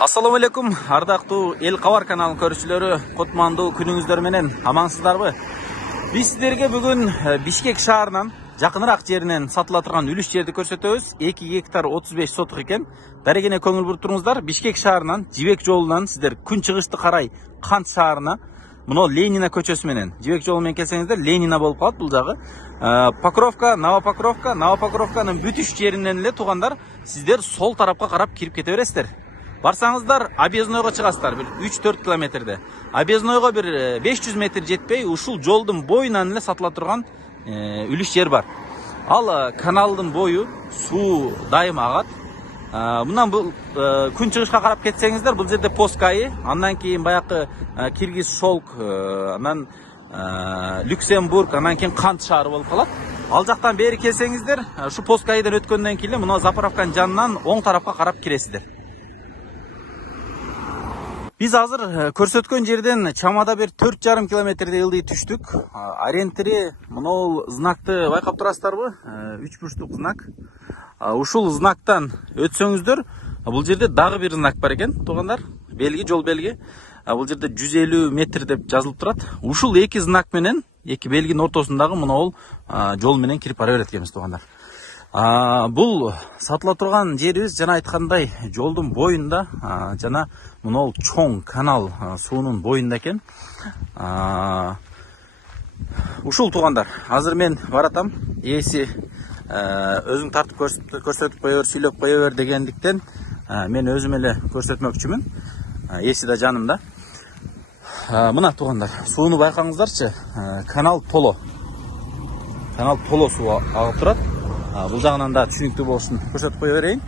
Assalamu alaikum, ардактуу Эл Кабар каналынын көрүүчүлөрү, кутмандуу күнүңүздөр менен амансыздарбы? Биз сиздерге бүгүн Бишкек шаарынан жакыныраак жеринен сатыла турган үлүш жерди көрсөтөбүз. 2 гектар 35 сотук экен. Дарегене көңүл буруп туруңуздар. Бишкек шаарынан Жибек жолунан сиздер күн чыгышты карай Кант шаарына, мына Ленина көчөсү менен Жибек жолу менен келсеңиздер, Ленина болуп калат бул жагы. Покровка, Новопокровканын бүтүш жеринен эле туугандар, сиздер сол тарапка карап кирип кете бересиздер. Барсаңыздар, Объезднойго чыгасыздар, бир 3-4 километрде. Объезднойго бир 500 метр жетпей, ушул жолдун боюнан эле сатыла турган үлүш жер бар. Ал каналдын бою суу дайыма агат. Мындан бул күн чыгышка карап кетсеңиздер, бул жерде Поскайы, андан кийин баякы Киргиз Шолк, анан Люксембург, андан кийин Кант шаары болуп калат. Ал жактан бери келсеңиздер, ушу Поскайдан өткөндөн кийин мына заправканын жанынан оң тарапка карап киресиздер. Biz hazır көрсөткөн жерден чамада bir 4,5 километрде ылдый түштүк. Ориентири мына знакты байкап турасыздарбы? 3 бурчтук знак. Ушул знактан өтсөңүздөр, бул жерде дагы бир знак бар экен, туугандар. Белги, жол белги. Бул жерде 150 метр деп жазылып турат. Ушул эки знак менен, эки белгинин ортосундагы мына жол менен кирип бара берет экенбиз, туугандар. Бул сатыла турган жерибиз жана айткандай жолдун боюнда, жана мына чоң канал суунун боюнда экен. Ушул туугандар, азыр мен баратам. Ээси өзүң тартып көрсөтүп кое бер, сүйлөп кое бер дегендиктен мен өзүм эле көрсөтмөкчүмүн. Ээси да жанымда. Мына туугандар, сууну байкаңыздарчы. Канал толо. Канал толо суу агып турат. Бул жагынан да түшүнүктүү болушун көрсөтүп кое берейин.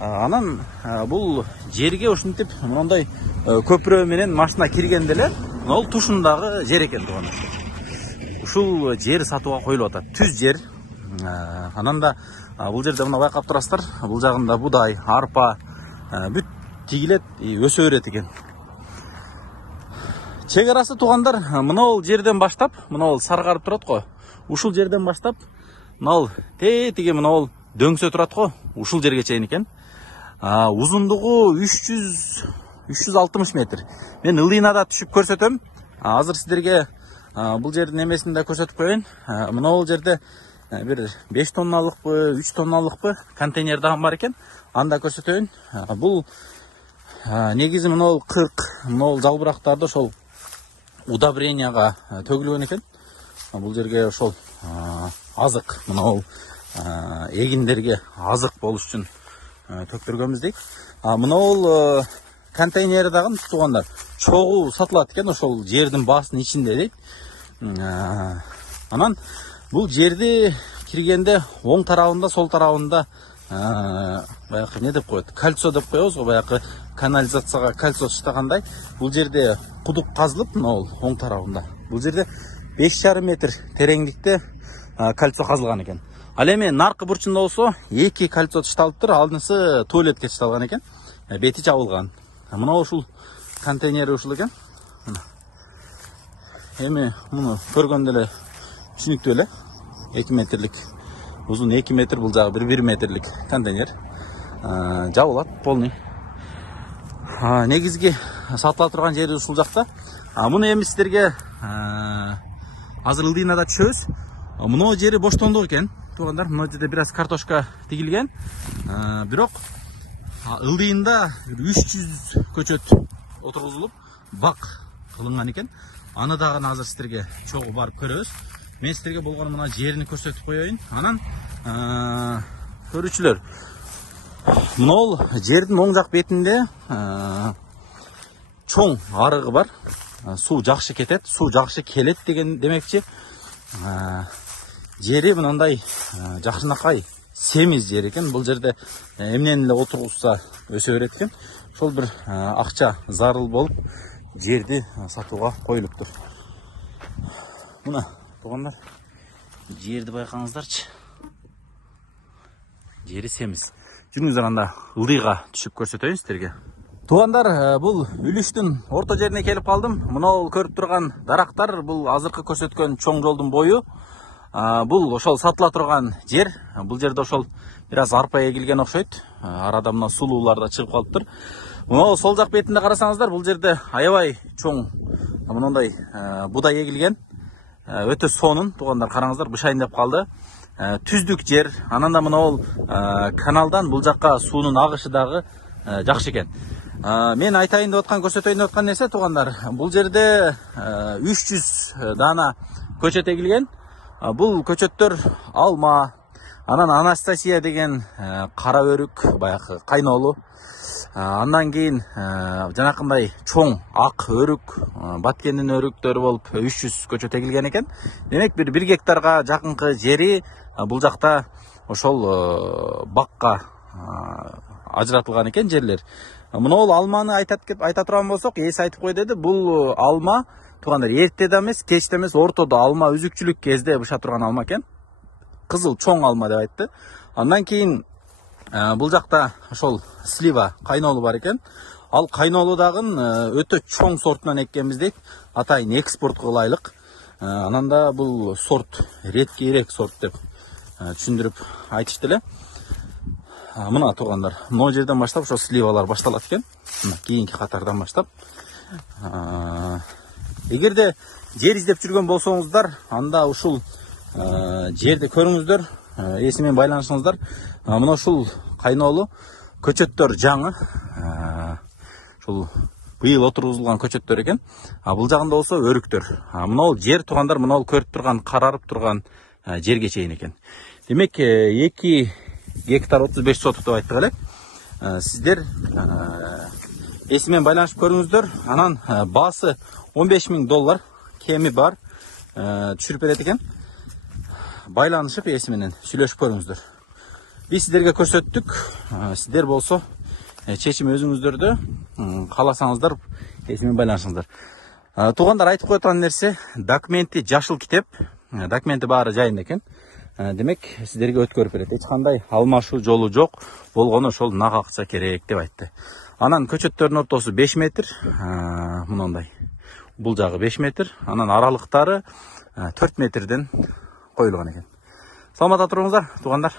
Анан бул жерге ушинтип мындай көпүрө менен машина киргенде эле мына тушундагы жер экен, туугандар. Ушул жер сатууга коюлуп атат. Түз жер. Анан да бул жерде мына байкап турасыздар. Бул жагында будай, арпа бүт тигилет, өсө берет экен. Чек арасы туугандар, мына жерден баштап, мына саргарып турат го. Ушул жерден баштап мына тетиге мына дөңсө турат го. Ушул жерге чейин экен. Узундугу 360 метр. Мен ылдыйнада түшүп көрсөтөм. Азыр сиздерге бул жердин эмесин да көрсөтүп коеюн. Мына бул жерде бир 5 тонналыкпы, 3 тонналыкпы контейнер дагы бар экен. Анда көрсөтөйүн. Бул негизи мына 40 мына жалбырактарды ошол удобренияга төгүлгөн экен. Бул жерге ошол азык, мына эгиндерге азык болуш үчүн төктөргөнбүз дейт. Мына контейнер дагы туугандар чогуу сатылат экен, ошол жердин баасынын ичинде дейт. Анан бул жерди киргенде оң тарабында, сол тарабында баякы не деп коет? Кольцо деп коебуз го, баякы канализацияга кольцо таштагандай. Бул жерде кудук казылып, мына оң тарабында. Бул жерде 5,5 метр тереңдикте кольцо казылган экен. Ал эми наркы бурчунда болсо 2 кольцо ташталыптыр, алдынысы туалетке ташталган экен. Бети жабылган. Мына ушул контейнер ушул экен. Эми муну көргөндө эле түшүнүктүү эле. 2 метрлик, узун 2 метр, бул жагы 1 метрлик контейнер. Жабылат полный. Негизги сатыла турган жери ушул жакта. Муну эми сиздерге азыр ылдыйнада түшөбүз. Мына жери боштондук экен, туугандар. Мына жерде бир аз картошка тигилген. Бирок ылдыйында 300 көчөт отургузулуп, бак кылынган экен. Аны дагы азыр сиздерге чогуу барып көрөбүз. Мен сиздерге болгону мына жерини көрсөтүп коеюн. Анан көрүүчүлөр, мына жердин оң жак бетинде чоң арыгы бар. Суу жакшы кетет, суу жакшы келет деген демекчи. Жери мындай жакшынакай семиз жер экен. Бул жерде эмнени эле отургузса өсө берет экен. Ошол бир акча зарыл болуп жерди сатууга коюлуптур. Мына туугандар, жерди байкаңыздарчы. Жери семиз. Жүрүңүздөр, анда ылдыйга түшүп көрсөтөйүн сиздерге. Туугандар, бул үлүштүн орто жерине келип калдым. Мына көрүп турган дарактар бул азыркы көрсөткөн чоң жолдун бою. Бул ошол сатыла турган жер. Бул жерде ошол бир аз арпа эгилген окшойт. Арада мына сулуулар да чыгып калыптыр. Мына сол жақ бетінде қарасаңыздар, бұл жерде аябай чоң мынандай будай егілген. Өте сонун, туғандар қараңыздар, бышайындап қалды. Түздік жер, ананда мына ол каналдан бұл жаққа суының ағышы дағы жақсы екен. Мен айтайын деп отқан, көрсетейін деп отқан нәрсе, туғандар, бұл жерде 300 дана көчет егілген. Бұл көчеттер алма, анан Анастасия деген қара өрік, баяғы қайнолу. Андан кейін жанақындай чоң ақ өрік, баткеннің өріктері болып 300 көчет егілген екен. Демек бір гектарға жақынқы жері бұл жақта ошол баққа ажыратылған екен жерлер. Мына ол алманы айта тұрған болсақ, есі айтып қой деді, бұл алма туғандар ертеде емес, кечте емес, ортода алма үзүкчүлүк кезде быша турган алма екен. Қызыл чоң алма деп айтты. Андан кейін бұл жақта ошол слива қайнолу бар екен. Ал қайнолудағын өтө чоң сортынан еккенбіз дейді. Атайын экспорт қылайлық. Ананда бұл сорт редкейрек сорт деп түсіндіріп айтышты эле. Мына туғандар, мына жерден баштап ошо сливалар башталат екен. Кейинки қатардан баштап. Эгерде жер издеп жүрген болсоңуздар, анда ушул жерди көрүңүздөр, эсимен байланышыңыздар. Мына ушул кайнолу көчөттөр жаңы. Ушул быйыл отургузулган көчөттөр экен. Бул жагында болсо өрүктөр. Мына жер тугандар, мына көрүп турган, карарып турган жерге чейин экен. Демек 2 гектар 35 соток деп айттык эле. Сиздер эсимен байланышып көрүңүздөр. Анан баасы $15,000 кеми бар, түшүрүп берет экен. Байланышып эсименен сүйлөшүп көрүңүздөр. Биз сиздерге көрсөттүк. Сиздер болсо чечим өзүңүздөрдө, кааласаңыздар эсимен байланышыңыздар. Туугандар, айтып койгон нерсе, документи жашыл китеп. Документи баары жайында экен. Демек, сиздерге өткөрүп берет. Эч кандай алмашуу жолу жок. Болгону ошол нак акча керек деп айтты. Анан көчөттөрдүн ортосу 5 метр. Мындай. Бул жагы 5 метр. Анан аралыктары 4 метрден коюлган экен. Саламатта туруңуздар, туугандар.